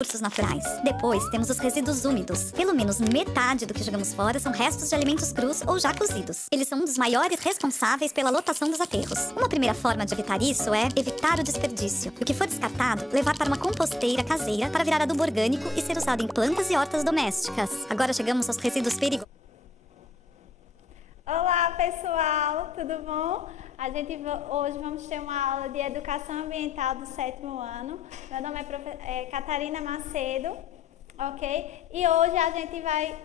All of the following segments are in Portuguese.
recursos naturais. Depois, temos os resíduos úmidos. Pelo menos metade do que jogamos fora são restos de alimentos crus ou já cozidos. Eles são um dos maiores responsáveis pela lotação dos aterros. Uma primeira forma de evitar isso é evitar o desperdício. O que for descartado, levar para uma composteira caseira para virar adubo orgânico e ser usado em plantas e hortas domésticas. Agora chegamos aos resíduos perigosos. Olá pessoal, tudo bom? Hoje vamos ter uma aula de Educação Ambiental do 7º ano. Meu nome é Catarina Macedo, ok? E hoje a gente vai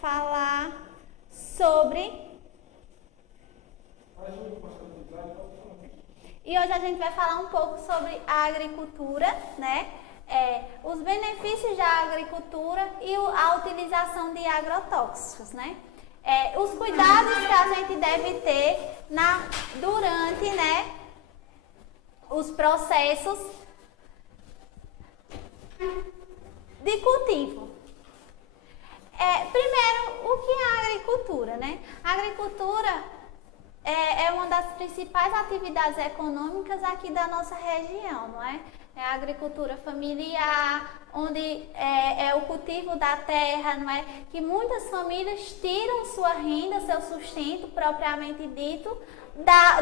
falar sobre... um pouco sobre a agricultura, né? Os benefícios da agricultura e a utilização de agrotóxicos, né? Os cuidados que a gente deve ter durante, né, os processos de cultivo. Primeiro, o que é a agricultura, né? A agricultura é uma das principais atividades econômicas aqui da nossa região, não é? É a agricultura familiar, onde é o cultivo da terra, não é? Que muitas famílias tiram sua renda, seu sustento propriamente dito,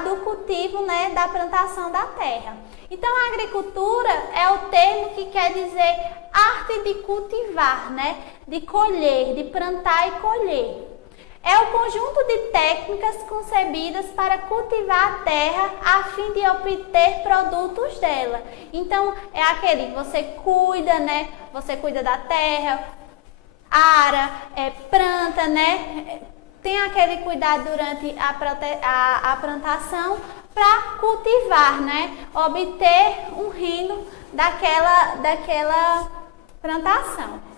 do cultivo, né, da plantação da terra. Então, a agricultura é o termo que quer dizer arte de cultivar, né? De colher, de plantar e colher. É o conjunto de técnicas concebidas para cultivar a terra a fim de obter produtos dela. Então, é aquele que você cuida, né? Você cuida da terra, ara, planta, né? Tem aquele cuidado durante a plantação para cultivar, né? Obter um rendo daquela plantação.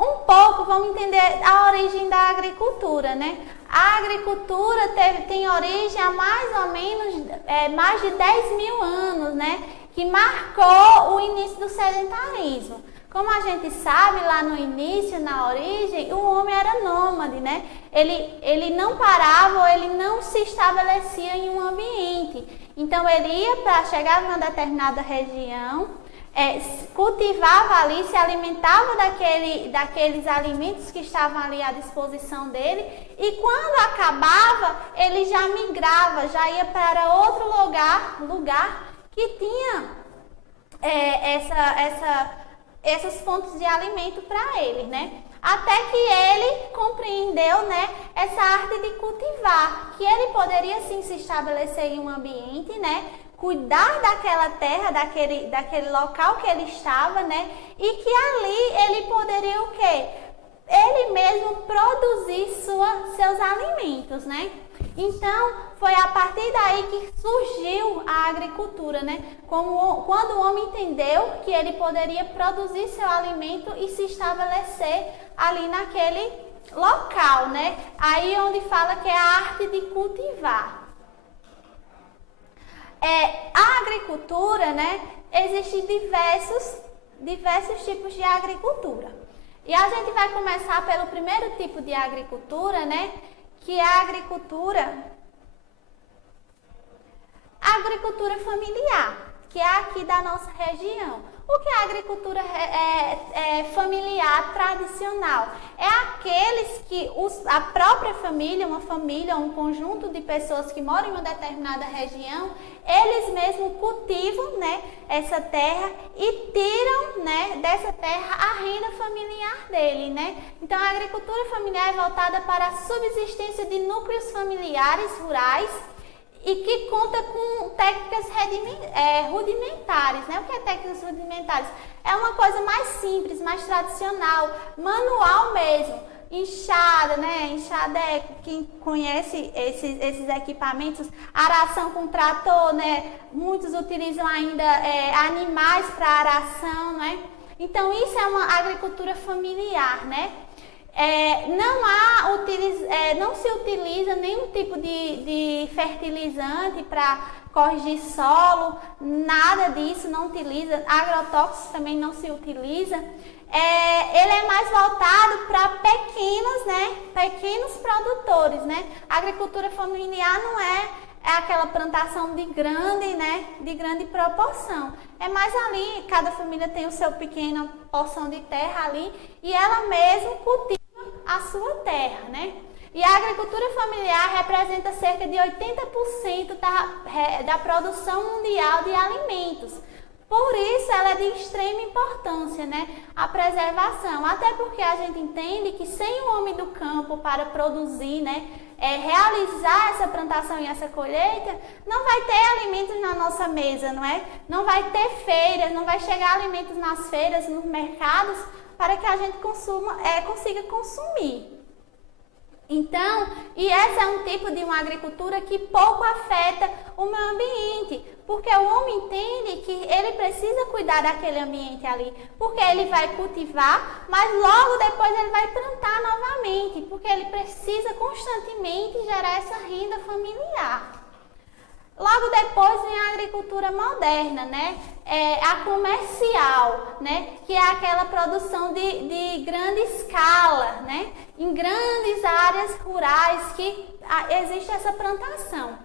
Um pouco, vamos entender a origem da agricultura, né? A agricultura tem origem há mais ou menos mais de 10 mil anos, né? Que marcou o início do sedentarismo. Como a gente sabe, lá no início, na origem, o homem era nômade, né? Ele não parava ou ele não se estabelecia em um ambiente. Então, ele ia para chegar numa determinada região, cultivava ali, se alimentava daqueles alimentos que estavam ali à disposição dele, e quando acabava, ele já migrava, já ia para outro lugar que tinha essas fontes de alimento para ele, né? Até que ele compreendeu, né, essa arte de cultivar, que ele poderia sim se estabelecer em um ambiente, né? Cuidar daquela terra, daquele local que ele estava, né? E que ali ele poderia o quê? Ele mesmo produzir seus alimentos, né? Então, foi a partir daí que surgiu a agricultura, né? Quando o homem entendeu que ele poderia produzir seu alimento e se estabelecer ali naquele local, né? Aí onde fala que é a arte de cultivar. A agricultura, né, existem diversos tipos de agricultura. E a gente vai começar pelo primeiro tipo de agricultura, né, que é a agricultura familiar, que é aqui da nossa região. O que é a agricultura familiar tradicional? É aqueles que a própria família, uma família, um conjunto de pessoas que moram em uma determinada região, eles mesmos cultivam, né, essa terra e tiram, né, dessa terra a renda familiar dele, né? Então, a agricultura familiar é voltada para a subsistência de núcleos familiares rurais e que conta com técnicas rudimentares, né? O que é técnicas rudimentares? É uma coisa mais simples, mais tradicional, manual mesmo. Enxada, né? Enxada quem conhece esses equipamentos, aração com trator, né? Muitos utilizam ainda animais para aração, né? Então, isso é uma agricultura familiar, né? Não se utiliza nenhum tipo de fertilizante para corrigir solo, nada disso não utiliza, agrotóxicos também não se utiliza. Ele é mais voltado para pequenos produtores, né? A agricultura familiar não é é aquela plantação de grande, né, de grande proporção. É mais ali, cada família tem o seu pequena porção de terra ali e ela mesma cultiva a sua terra, né? E a agricultura familiar representa cerca de 80% da produção mundial de alimentos. Por isso, ela é de extrema importância, né? A preservação. Até porque a gente entende que sem o homem do campo para produzir, né? Realizar essa plantação e essa colheita, não vai ter alimentos na nossa mesa, não é? Não vai ter feiras, não vai chegar alimentos nas feiras, nos mercados, para que a gente consiga consumir. Então, e esse é um tipo de uma agricultura que pouco afeta o meio ambiente, porque o homem entende que ele precisa cuidar daquele ambiente ali, porque ele vai cultivar, mas logo depois ele vai plantar novamente, porque ele precisa constantemente gerar essa renda familiar. Logo depois vem a agricultura moderna, né? A comercial, né? Que é aquela produção de grande escala, né? Em grandes áreas rurais que existe essa plantação.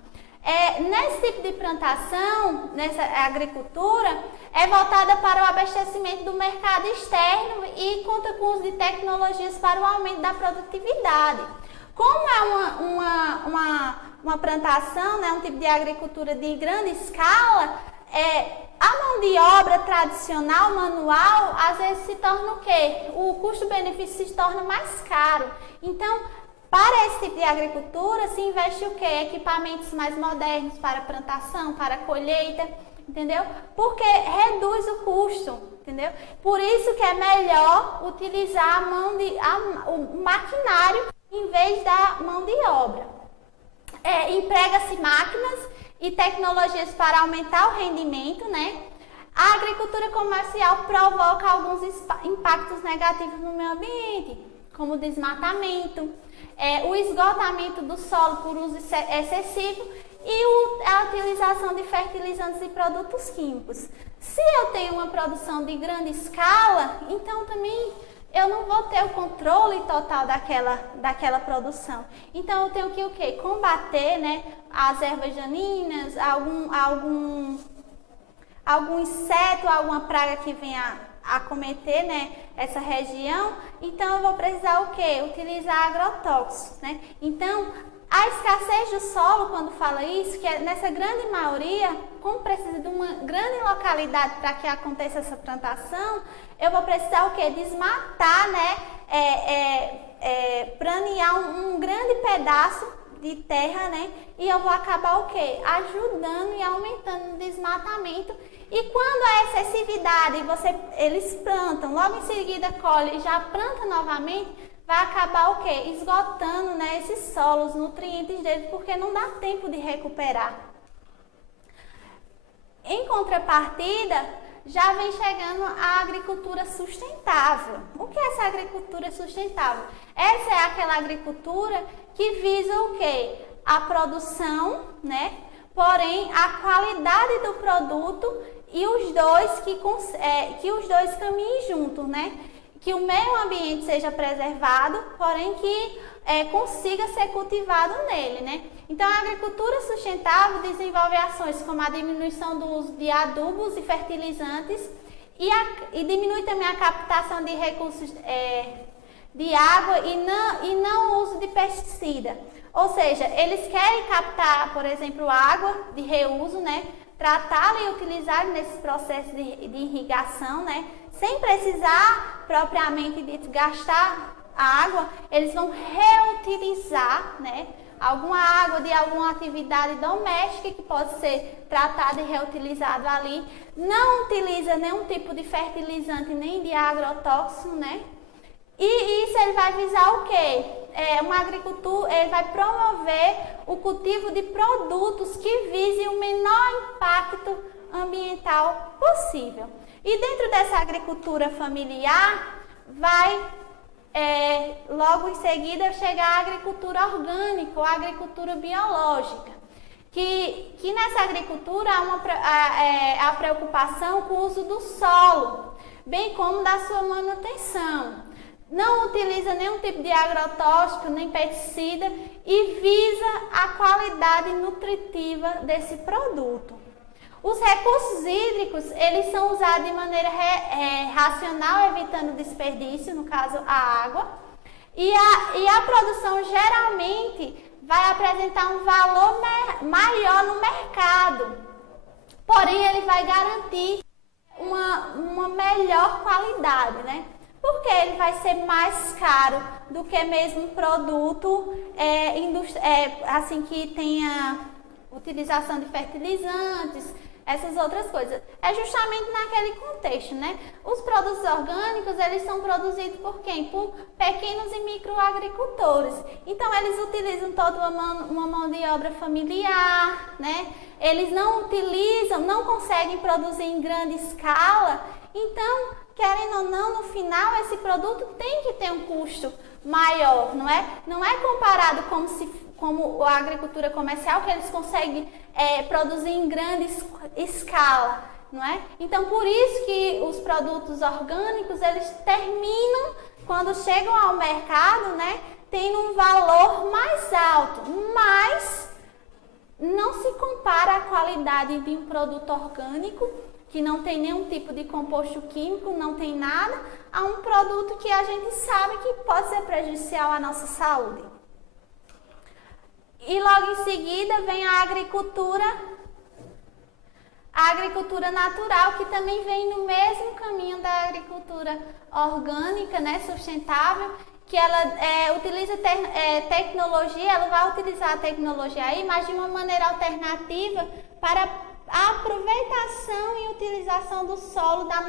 Nesse tipo de plantação, nessa agricultura, é voltada para o abastecimento do mercado externo e conta com o uso de tecnologias para o aumento da produtividade. Como é uma plantação, né, um tipo de agricultura de grande escala, a mão de obra tradicional, manual, às vezes se torna o quê? O custo-benefício se torna mais caro. Então, para esse tipo de agricultura, se investe o quê? Equipamentos mais modernos para plantação, para colheita, entendeu? Porque reduz o custo, entendeu? Por isso que é melhor utilizar o maquinário em vez da mão de obra. Emprega-se máquinas e tecnologias para aumentar o rendimento, né? A agricultura comercial provoca alguns impactos negativos no meio ambiente, como o desmatamento, o esgotamento do solo por uso excessivo e a utilização de fertilizantes e produtos químicos. Se eu tenho uma produção de grande escala, então também eu não vou ter o controle total daquela produção. Então eu tenho que o quê? Combater, né, as ervas daninhas, algum inseto, alguma praga que venha acometer, né, essa região. Então eu vou precisar o quê? Utilizar agrotóxicos, né? Então a escassez do solo, quando fala isso, que é nessa grande maioria, como precisa de uma grande localidade para que aconteça essa plantação, eu vou precisar o quê? Desmatar, né? Planear um grande pedaço de terra, né? E eu vou acabar o quê? Ajudando e aumentando o desmatamento. E quando a excessividade, eles plantam, logo em seguida colhe e já planta novamente, vai acabar o quê? Esgotando, né, esses solos, os nutrientes deles, porque não dá tempo de recuperar. Em contrapartida, já vem chegando a agricultura sustentável. O que é essa agricultura sustentável? Essa é aquela agricultura que visa o quê? A produção, né? Porém, a qualidade do produto e os dois que os dois caminhem juntos, né? Que o meio ambiente seja preservado, porém que consiga ser cultivado nele, né? Então, a agricultura sustentável desenvolve ações como a diminuição do uso de adubos e fertilizantes e diminui também a captação de recursos de água e não o uso de pesticida. Ou seja, eles querem captar, por exemplo, água de reuso, né? Tratá-la e utilizar nesses processos de irrigação, né? Sem precisar propriamente dito gastar a água, eles vão reutilizar, né? Alguma água de alguma atividade doméstica que pode ser tratada e reutilizada ali. Não utiliza nenhum tipo de fertilizante nem de agrotóxico, né? E isso ele vai visar o quê? Uma agricultura, ele vai promover o cultivo de produtos que visem o menor impacto ambiental possível. E dentro dessa agricultura familiar, vai logo em seguida chegar a agricultura orgânica ou a agricultura biológica. Que nessa agricultura há a preocupação com o uso do solo, bem como da sua manutenção. não utiliza nenhum tipo de agrotóxico, nem pesticida e visa a qualidade nutritiva desse produto. Os recursos hídricos, eles são usados de maneira racional, evitando desperdício, no caso a água, e a produção geralmente vai apresentar um valor maior no mercado, porém ele vai garantir uma melhor qualidade, né? Porque ele vai ser mais caro do que mesmo um produto assim que tenha utilização de fertilizantes, essas outras coisas. É justamente naquele contexto, né? Os produtos orgânicos, eles são produzidos por quem? Por pequenos e microagricultores. Então, eles utilizam toda uma mão de obra familiar, né? Eles não conseguem produzir em grande escala. Então, querendo ou não, no final, esse produto tem que ter um custo maior, não é? Não é comparado como a agricultura comercial, que eles conseguem produzir em grande escala, não é? Então, por isso que os produtos orgânicos, eles terminam, quando chegam ao mercado, né, tendo um valor mais alto, mas não se compara a qualidade de um produto orgânico, que não tem nenhum tipo de composto químico, não tem nada, a um produto que a gente sabe que pode ser prejudicial à nossa saúde. E logo em seguida vem a agricultura natural, que também vem no mesmo caminho da agricultura orgânica, né, sustentável, que ela utiliza tecnologia, ela vai utilizar a tecnologia aí, mas de uma maneira alternativa para a aproveitação e utilização do solo da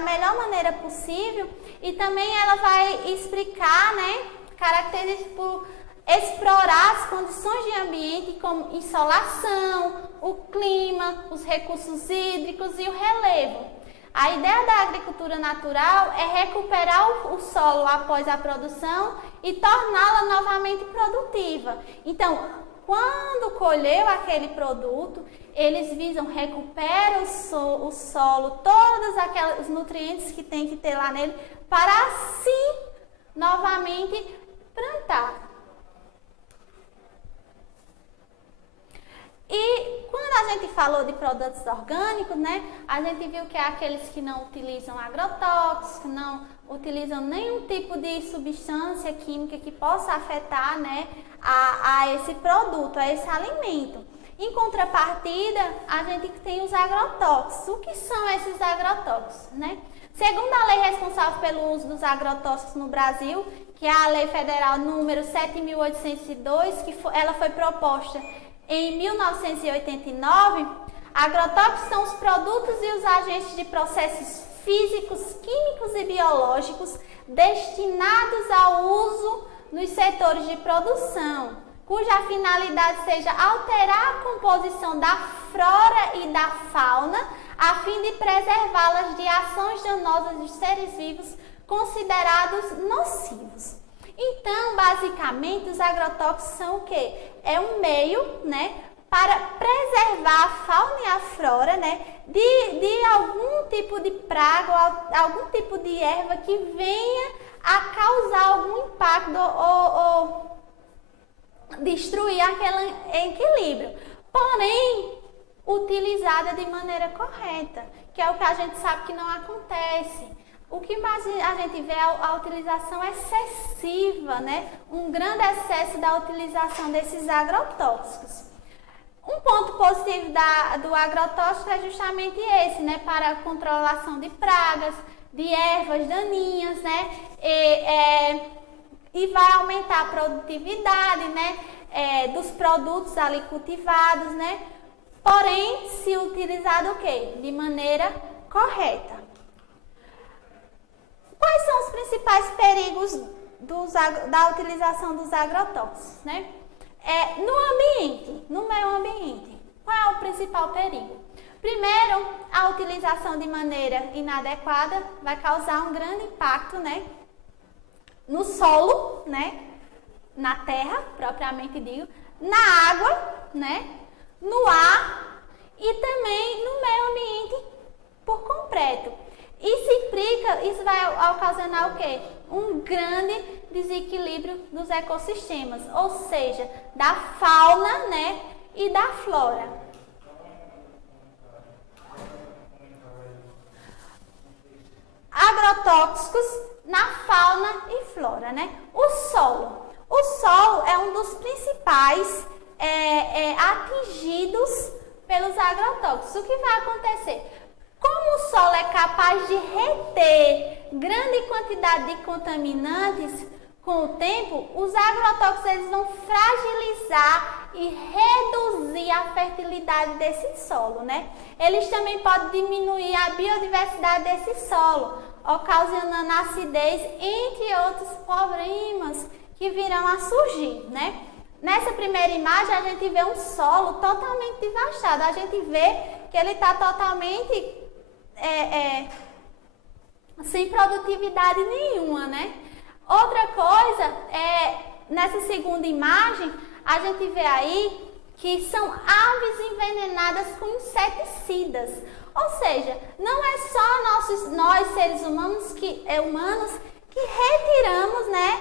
melhor maneira possível, e também ela vai explicar, né, características por explorar as condições de ambiente como insolação, o clima, os recursos hídricos e o relevo. A ideia da agricultura natural é recuperar o solo após a produção e torná-la novamente produtiva. Então, quando colheu aquele produto, eles visam recuperar o solo, todos os nutrientes que tem que ter lá nele, para assim novamente plantar. E quando a gente falou de produtos orgânicos, né, a gente viu que é aqueles que não utilizam agrotóxicos, não utilizam nenhum tipo de substância química que possa afetar, né, a esse produto, a esse alimento. Em contrapartida, a gente tem os agrotóxicos. O que são esses agrotóxicos, né? Segundo a lei responsável pelo uso dos agrotóxicos no Brasil, que é a Lei Federal número 7.802, ela foi proposta em 1989, agrotóxicos são os produtos e os agentes de processos físicos, químicos e biológicos destinados ao uso nos setores de produção, cuja finalidade seja alterar a composição da flora e da fauna, a fim de preservá-las de ações danosas de seres vivos considerados nocivos. Então, basicamente, os agrotóxicos são o quê? É um meio, né, para preservar a fauna e a flora, né, de algum tipo de praga ou algum tipo de erva que venha a causar algum impacto ou destruir aquele equilíbrio. Porém, utilizada de maneira correta, que é o que a gente sabe que não acontece. O que mais a gente vê é a utilização excessiva, né? Um grande excesso da utilização desses agrotóxicos. Um ponto positivo do agrotóxico é justamente esse, né? Para a controlação de pragas, de ervas daninhas, né? E vai aumentar a produtividade, né? Dos produtos ali cultivados, né? Porém, se utilizado o quê? De maneira correta. Quais são os principais perigos da utilização dos agrotóxicos, né? No meio ambiente, qual é o principal perigo? Primeiro, a utilização de maneira inadequada vai causar um grande impacto, né, no solo, né, na terra, propriamente digo, na água, né, no ar e também no meio ambiente por completo. Isso vai ocasionar o quê? Um grande desequilíbrio dos ecossistemas, ou seja, da fauna, né, e da flora. Agrotóxicos na fauna e flora, né? O solo. O solo é um dos principais atingidos pelos agrotóxicos. O que vai acontecer? Como o solo é capaz de reter grande quantidade de contaminantes, com o tempo, os agrotóxicos eles vão fragilizar e reduzir a fertilidade desse solo, né? Eles também podem diminuir a biodiversidade desse solo, ocasionando acidez, entre outros problemas que virão a surgir, né? Nessa primeira imagem, a gente vê um solo totalmente devastado. A gente vê que ele está totalmente sem produtividade nenhuma, né? Outra coisa, nessa segunda imagem, a gente vê aí que são aves envenenadas com inseticidas. Ou seja, não é só nós seres humanos que retiramos, né,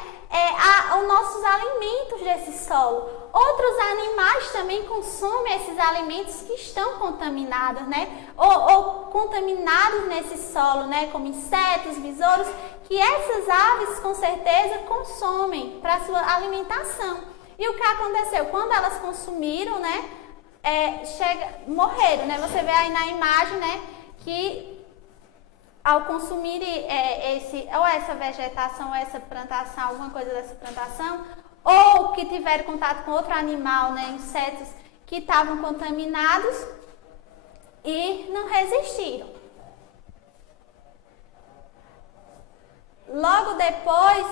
os nossos alimentos desse solo. Outros animais também consomem esses alimentos que estão contaminados, né, ou contaminados nesse solo, né, como insetos, besouros, que essas aves com certeza consomem para sua alimentação. E o que aconteceu? Quando elas consumiram, né, morreram, né? Você vê aí na imagem, né, que ao consumir essa vegetação, ou essa plantação, alguma coisa dessa plantação, ou que tiveram contato com outro animal, né, insetos que estavam contaminados e não resistiram. Logo depois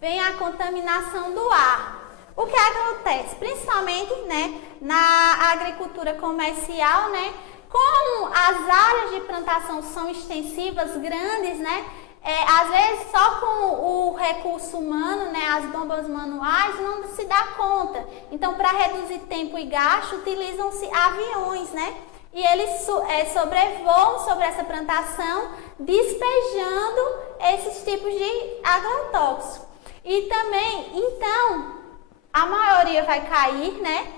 vem a contaminação do ar. O que acontece? Principalmente, né, na agricultura comercial, né, como as áreas de plantação são extensivas, grandes, né, às vezes só com o recurso humano, né, as bombas manuais, não se dá conta. Então, para reduzir tempo e gasto, utilizam-se aviões, né, e eles sobrevoam sobre essa plantação, despejando esses tipos de agrotóxicos. E também, então, a maioria vai cair, né?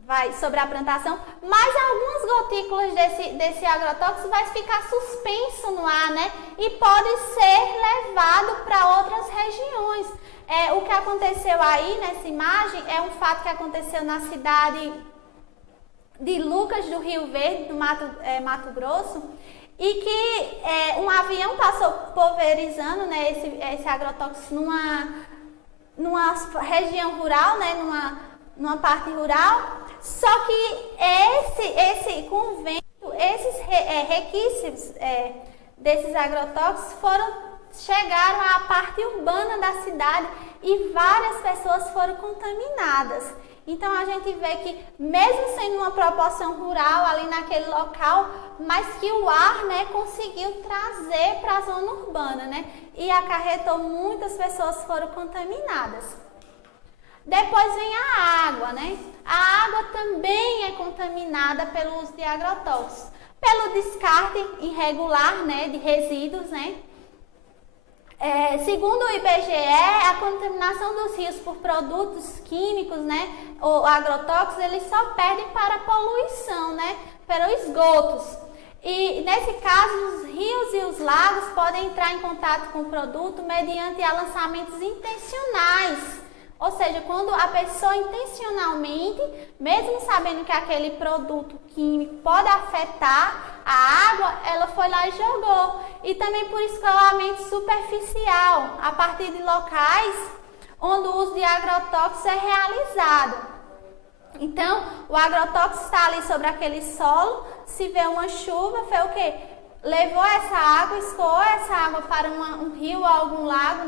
Vai sobre a plantação, mas algumas gotículas desse agrotóxico vai ficar suspenso no ar, né? E pode ser levado para outras regiões. O que aconteceu aí nessa imagem é um fato que aconteceu na cidade de Lucas do Rio Verde, do Mato Grosso, e que um avião passou pulverizando, né, esse agrotóxico numa região rural, né, numa parte rural. Só que com o vento, esses requisitos desses agrotóxicos chegaram à parte urbana da cidade e várias pessoas foram contaminadas. Então a gente vê que mesmo sendo uma proporção rural ali naquele local, mas que o ar, né, conseguiu trazer para a zona urbana, né, e acarretou muitas pessoas foram contaminadas. Depois vem a água, né? A água também é contaminada pelo uso de agrotóxicos, pelo descarte irregular, né, de resíduos, né? Segundo o IBGE, a contaminação dos rios por produtos químicos, né, ou agrotóxicos, eles só perdem para a poluição, né, pelos esgotos. E nesse caso, os rios e os lagos podem entrar em contato com o produto mediante lançamentos intencionais. Ou seja, quando a pessoa intencionalmente, mesmo sabendo que aquele produto químico pode afetar a água, ela foi lá e jogou. E também por escoamento superficial, a partir de locais onde o uso de agrotóxicos é realizado. Então, o agrotóxico está ali sobre aquele solo, se vê uma chuva, foi o quê? Levou essa água, escoou essa água para um rio ou algum lago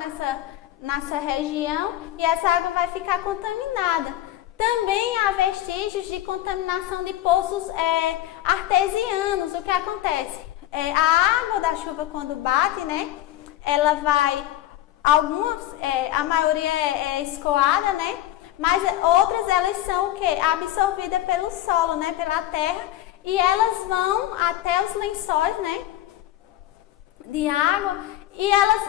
nessa região e essa água vai ficar contaminada. Também há vestígios de contaminação de poços artesianos. O que acontece? A água da chuva quando bate, né, ela vai, a maioria é escoada, né, mas outras elas são o quê? Absorvidas pelo solo, né, pela terra, e elas vão até os lençóis, né, de água, E elas,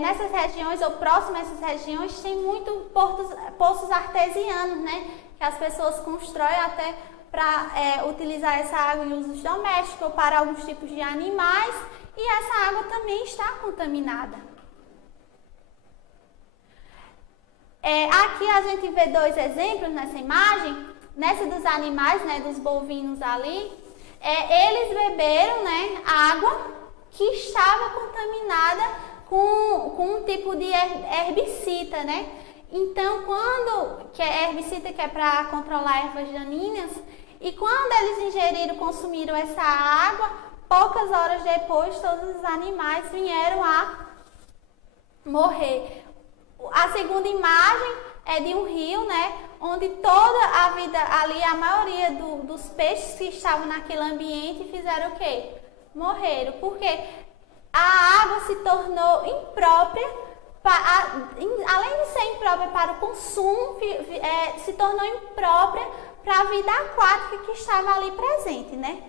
nessas regiões ou próximas a essas regiões, tem muito poços artesianos, né? Que as pessoas constroem até para utilizar essa água em usos domésticos ou para alguns tipos de animais, e essa água também está contaminada. Aqui a gente vê dois exemplos nessa imagem, nessa dos animais, né, dos bovinos ali, eles beberam, né, água que estava contaminada com um tipo de herbicida, né? Então, que é herbicida que é para controlar ervas daninhas, e quando eles ingeriram, consumiram essa água, poucas horas depois todos os animais vieram a morrer. A segunda imagem é de um rio, né, onde toda a vida ali, a maioria dos peixes que estavam naquele ambiente fizeram o quê? Morreram, porque a água se tornou imprópria, além de ser imprópria para o consumo, se tornou imprópria para a vida aquática que estava ali presente, né?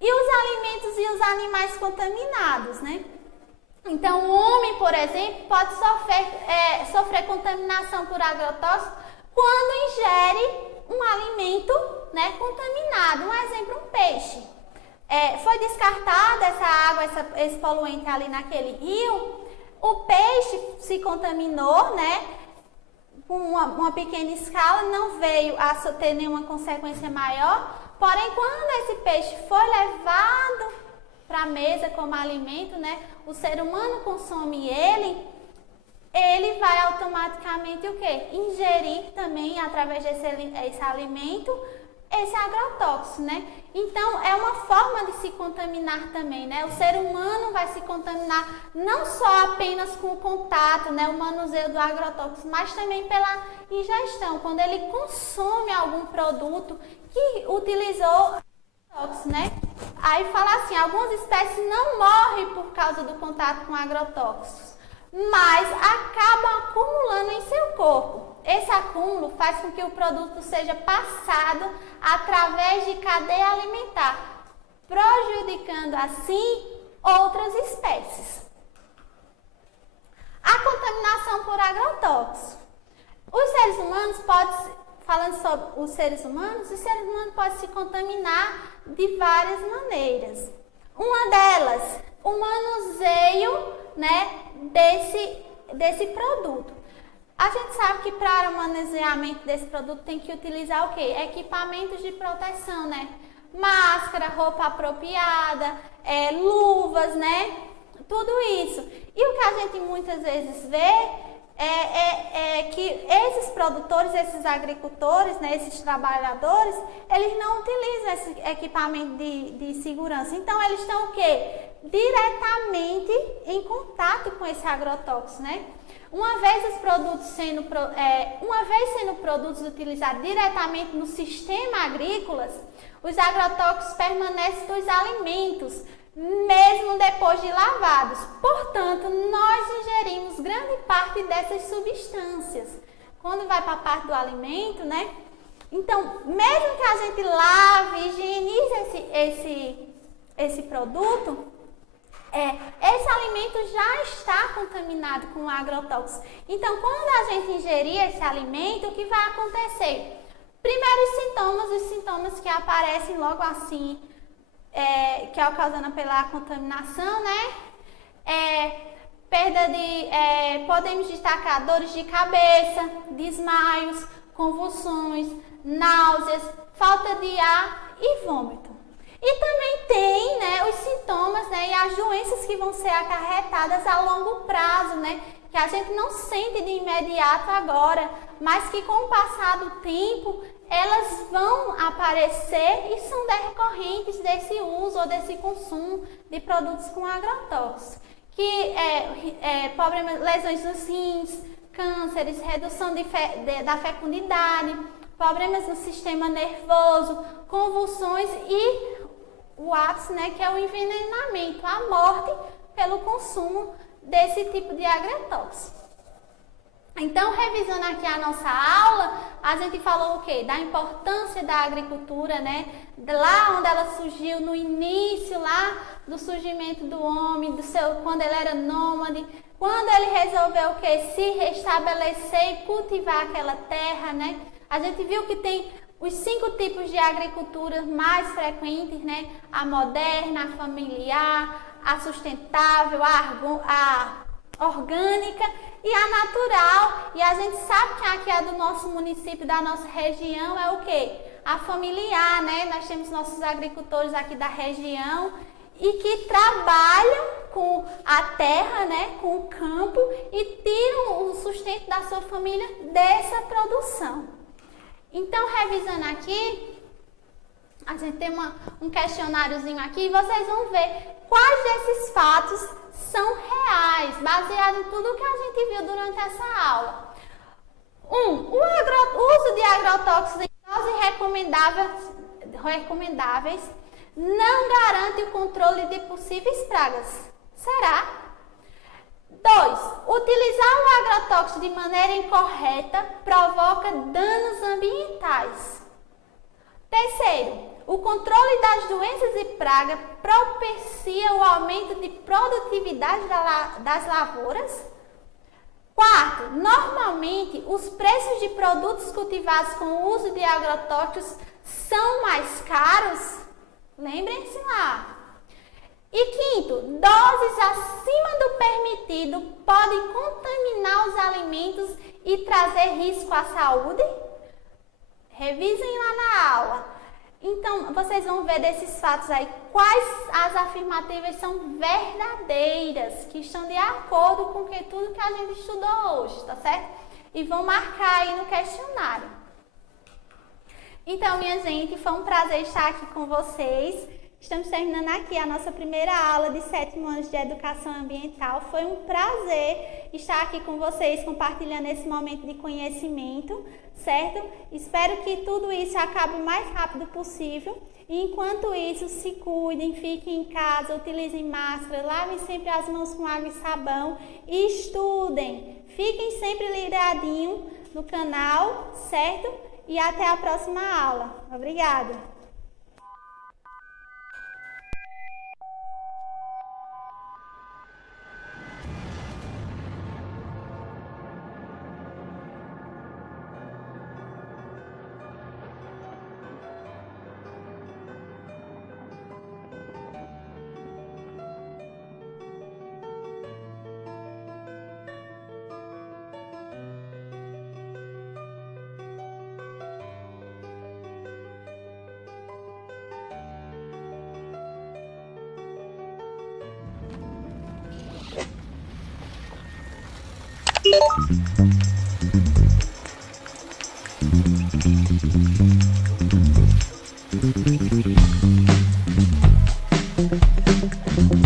E os alimentos e os animais contaminados, né? Então, o homem, por exemplo, pode sofrer contaminação por agrotóxicos quando ingere um alimento, né, contaminado. Um exemplo, um peixe. Foi descartada essa água, esse poluente ali naquele rio, o peixe se contaminou, né, com uma pequena escala, não veio a ter nenhuma consequência maior, porém, quando esse peixe foi levado para a mesa como alimento, né, o ser humano consome ele vai automaticamente o quê? Ingerir também, através desse alimento, esse agrotóxico, né? Então, é uma forma de se contaminar também, né? O ser humano vai se contaminar não só apenas com o contato, né, o manuseio do agrotóxico, mas também pela ingestão, quando ele consome algum produto que utilizou agrotóxico, né? Aí fala assim, algumas espécies não morrem por causa do contato com agrotóxicos, mas acabam acumulando em seu corpo. Esse acúmulo faz com que o produto seja passado através de cadeia alimentar, prejudicando assim outras espécies. A contaminação por agrotóxicos. Os seres humanos falando sobre os seres humanos podem se contaminar de várias maneiras. Uma delas, o manuseio, né, desse produto. A gente sabe que para o manuseamento desse produto tem que utilizar o quê? Equipamentos de proteção, né? Máscara, roupa apropriada, luvas, né? Tudo isso. E o que a gente muitas vezes vê é que esses produtores, esses agricultores, né, esses trabalhadores, eles não utilizam esse equipamento de segurança. Então, eles estão o quê? Diretamente em contato com esse agrotóxico, né? Uma vez sendo produtos utilizados diretamente no sistema agrícola, os agrotóxicos permanecem nos alimentos, mesmo depois de lavados. Portanto, nós ingerimos grande parte dessas substâncias. Quando vai para a parte do alimento, né? Então, mesmo que a gente lave, higienize esse produto, esse alimento já está contaminado com agrotóxico. Então, quando a gente ingerir esse alimento, o que vai acontecer? Primeiro, os sintomas que aparecem logo assim, que é ocasionada pela contaminação, né? Podemos destacar dores de cabeça, desmaios, convulsões, náuseas, falta de ar e vômito. E também tem, né, os sintomas, né, e as doenças que vão ser acarretadas a longo prazo, né, que a gente não sente de imediato agora, mas que com o passar do tempo elas vão aparecer e são decorrentes desse uso ou desse consumo de produtos com agrotóxicos, que problemas, lesões nos rins, cânceres, redução da fecundidade, problemas no sistema nervoso, convulsões e o ápice, né, que é o envenenamento, a morte pelo consumo desse tipo de agrotóxico. Então, revisando aqui a nossa aula, a gente falou o quê? Da importância da agricultura, né? Lá onde ela surgiu, no início lá do surgimento do homem, quando ele era nômade, quando ele resolveu o quê? Se restabelecer e cultivar aquela terra, né? A gente viu que tem os 5 tipos de agricultura mais frequentes, né? A moderna, a familiar, a sustentável, a orgânica e a natural. E a gente sabe que aqui é do nosso município, da nossa região, é o quê? A familiar, né? Nós temos nossos agricultores aqui da região e que trabalham com a terra, né? Com o campo e tiram o sustento da sua família dessa produção. Então, revisando aqui, a gente tem um questionáriozinho aqui e vocês vão ver quais desses fatos são reais, baseado em tudo que a gente viu durante essa aula. O uso de agrotóxicos em doses recomendáveis não garante o controle de possíveis pragas. Será? 2. Utilizar o agrotóxico de maneira incorreta provoca danos ambientais. 3. O controle das doenças e pragas propicia o aumento de produtividade das lavouras. 4. Normalmente, os preços de produtos cultivados com o uso de agrotóxicos são mais caros. Lembrem-se lá. E 5. Doses acima do permitido podem contaminar os alimentos e trazer risco à saúde? Revisem lá na aula. Então, vocês vão ver desses fatos aí quais as afirmativas são verdadeiras, que estão de acordo com tudo que a gente estudou hoje, tá certo? E vão marcar aí no questionário. Então, minha gente, foi um prazer estar aqui com vocês. Estamos terminando aqui a nossa primeira aula de 7º ano de Educação Ambiental. Foi um prazer estar aqui com vocês, compartilhando esse momento de conhecimento, certo? Espero que tudo isso acabe o mais rápido possível. E enquanto isso, se cuidem, fiquem em casa, utilizem máscara, lavem sempre as mãos com água e sabão e estudem. Fiquem sempre ligadinhos no canal, certo? E até a próxima aula. Obrigada!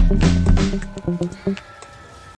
Thank you.